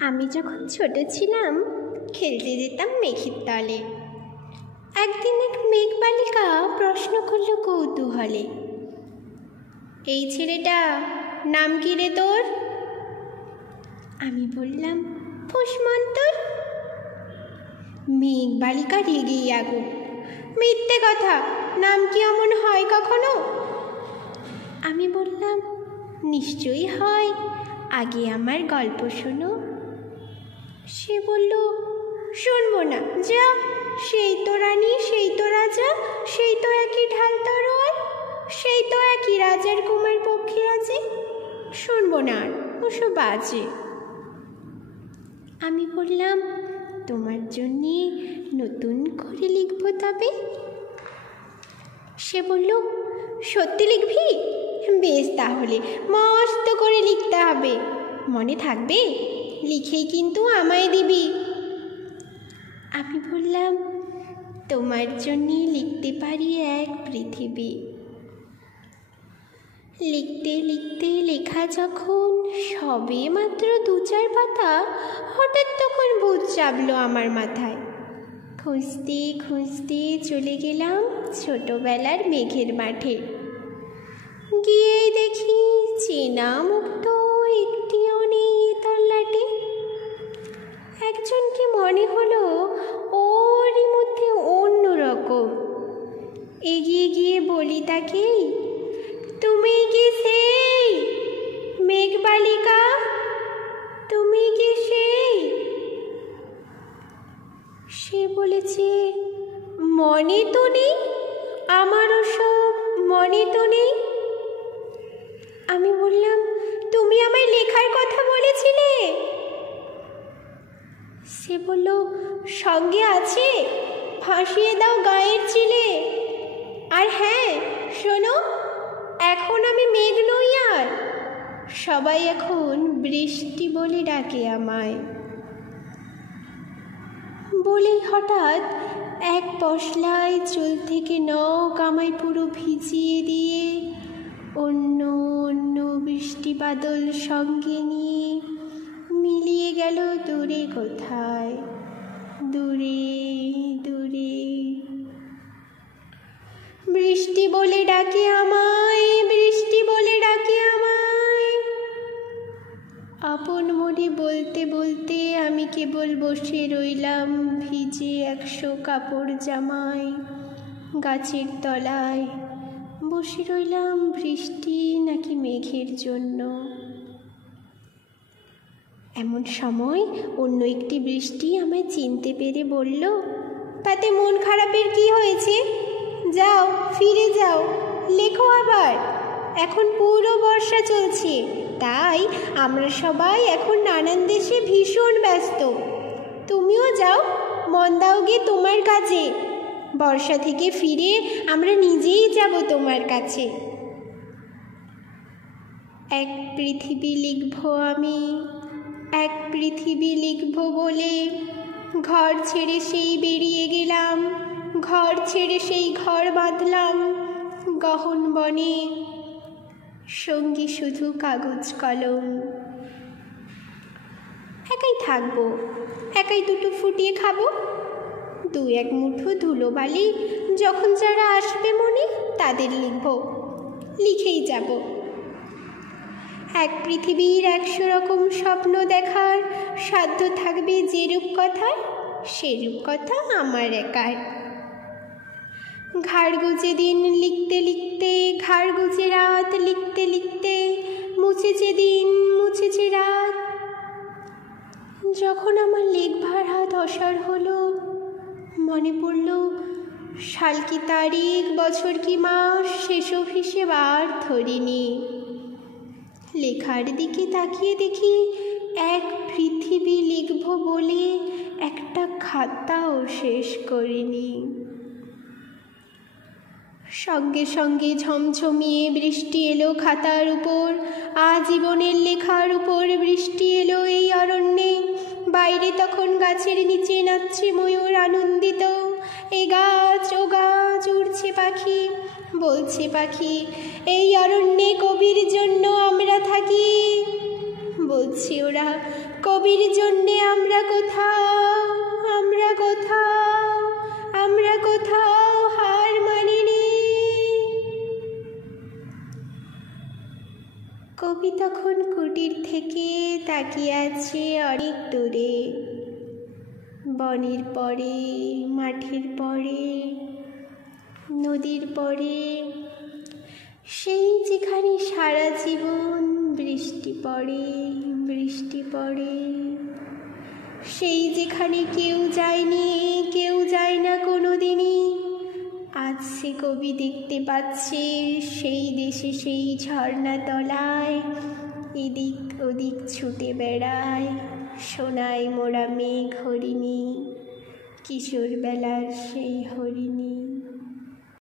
আমি যখন ছোট ছিলাম খেলতে যেতাম মেঘের তলে। একদিন এক মেঘ বালিকা প্রশ্ন করল কৌতূহলে, এই ছেলেটা নাম কি রে তোর? আমি বললাম ফুসমন্তর। মেঘ বালিকা রেগেই আগুন, মিথ্যে কথা, নাম কি অমন হয় কখনো? আমি বললাম নিশ্চয়ই হয়, আগে আমার গল্প শোনো। সে বলল শুনবো না, যা, সেই তো রানী, সেই তো রাজা, সেই তো একই ঢাল তরোয়াল, সেই তো একই রাজার কুমার পক্ষে আছে, শুনবো না আর, ওসব বাজে। আমি বললাম তোমার জন্যে নতুন করে লিখবো তবে। সে বলল সত্যি লিখবি? বেশ, তাহলে মস্ত করে লিখতে হবে, মনে থাকবে, লিখেই কিন্তু আমায় দিবি। আমি বললাম তোমার জন্যে লিখতে পারি এক পৃথিবী। লিখতে লিখতে লেখা যখন সবে মাত্র 2-4 পাতা, হঠাৎ তখন ভূত চাপলো আমার মাথায়। খুঁজতে খুঁজতে চলে গেলাম ছোটবেলার মেঘের মাঠে। গিয়েই দেখি চেনা মুখ তো একটিও নেই এ তল্লাটে। একজনকে মনে হলো ওরই মধ্যে অন্যরকম। এগিয়ে গিয়ে বলি তাকে, তুমি কি সেই মেঘ বালিকা? তুমি কি সেই? সে বলেছে মনে তো নেই, আমারও সব মনে তো নেই। আমি বললাম তুমি আমায় লেখার কথা বলেছিলে। সে বলল সঙ্গে আছে, ফাঁসিয়ে দাও গায়ের চিলে। আর হ্যাঁ শোনো, এখন আমি মেঘ নই আর, সবাই এখন বৃষ্টি বলে ডাকে আমায়। বলেই হঠাৎ এক পশলায় চুল থেকে নখ আমায় পুরো ভিজিয়ে দিয়ে অন্য অন্য বৃষ্টি বাদল সঙ্গে নিয়ে মিলিয়ে গেল দূরে কোথায়, দূরে দূরে। বৃষ্টি বলে ডাকে আমায়, বৃষ্টি বলে ডাকে আমায়। আপন মনে বলতে বলতে আমি কেবল বসে রইলাম ভিজে 100 কাপড় জামায়। গাছের তলায় বসে রইলাম বৃষ্টি নাকি মেঘের জন্য। এমন সময় অন্য একটি বৃষ্টি আমায় চিনতে পেরে বলল, তাতে মন খারাপের কি হয়েছে? যাও, ফিরে যাও, লেখো আবার। এখন পুরো বর্ষা চলছে, তাই আমরা সবাই এখন নানান দেশে ভীষণ ব্যস্ত। তুমিও যাও, মন দাও গে তোমার কাজে। বর্ষা থেকে ফিরে আমরা নিজেই যাব তোমার কাছে। এক পৃথিবী লিখব আমি, এক পৃথিবী লিখব বলে ঘর ছেড়ে সেই বেরিয়ে গেলাম, ঘর ছেড়ে সেই ঘর বাঁধলাম গহন বনে, সঙ্গী শুধু কাগজ কলম। একাই থাকবো, একাই দুটো ফুটিয়ে খাবো, 2-1 মুঠো ধুলোবালি যখন যারা আসবে মনে তাদের লিখব, লিখেই যাব। এক পৃথিবীর 100 রকম স্বপ্ন দেখার সাধ্য থাকবে যেরূপ কথার, সেরূপ কথা আমার একার। ঘাড় গুজে দিন লিখতে লিখতে, ঘাড় গুজে রাত লিখতে লিখতে, মুছেছে দিন মুছেছে রাত। যখন আমার লেখবার হাত অসাড় হলো, মনে পড়ল সাল কি তারিখ, বছর কি মাস, সেসব হিসেব আর ধরিনি। লেখার দিকে তাকিয়ে দেখি এক পৃথিবী লিখব বলে একটা খাতাও শেষ করিনি। সঙ্গে সঙ্গে ঝমঝমিয়ে বৃষ্টি এলো খাতার উপর, আজীবনের লেখার উপর বৃষ্টি এলো এই অরণ্যে। বাইরে তখন গাছের নিচে নাচছে ময়ূর আনন্দিত। এ গাছ ও গাছ, উড়ছে পাখি, বলছে পাখি, এই অরণ্যে কবির জন্য আমরা থাকি। বলছে ওরা, কবির জন্যে আমরা কোথাও, আমরা কোথাও, আমরা কোথাও হার মানিনি। কবি তখন কুটির থেকে তাকিয়ে আছে অনেক দূরে, বনের পরে, মাঠের পরে, নদীর পরে, সেই যেখানে সারা জীবন বৃষ্টি পড়ে, বৃষ্টি পড়ে, সেই যেখানে কেউ যায়নি, কেউ যায় না কোনো দিনই। আজ সে কবি দেখতে পাচ্ছে সেই দেশে, সেই ঝর্ণা তলায় এদিক ওদিক ছুটে বেড়ায় সোনায় মোড়া মেঘ হরিণী, কিশোর বেলার সেই হরিণী।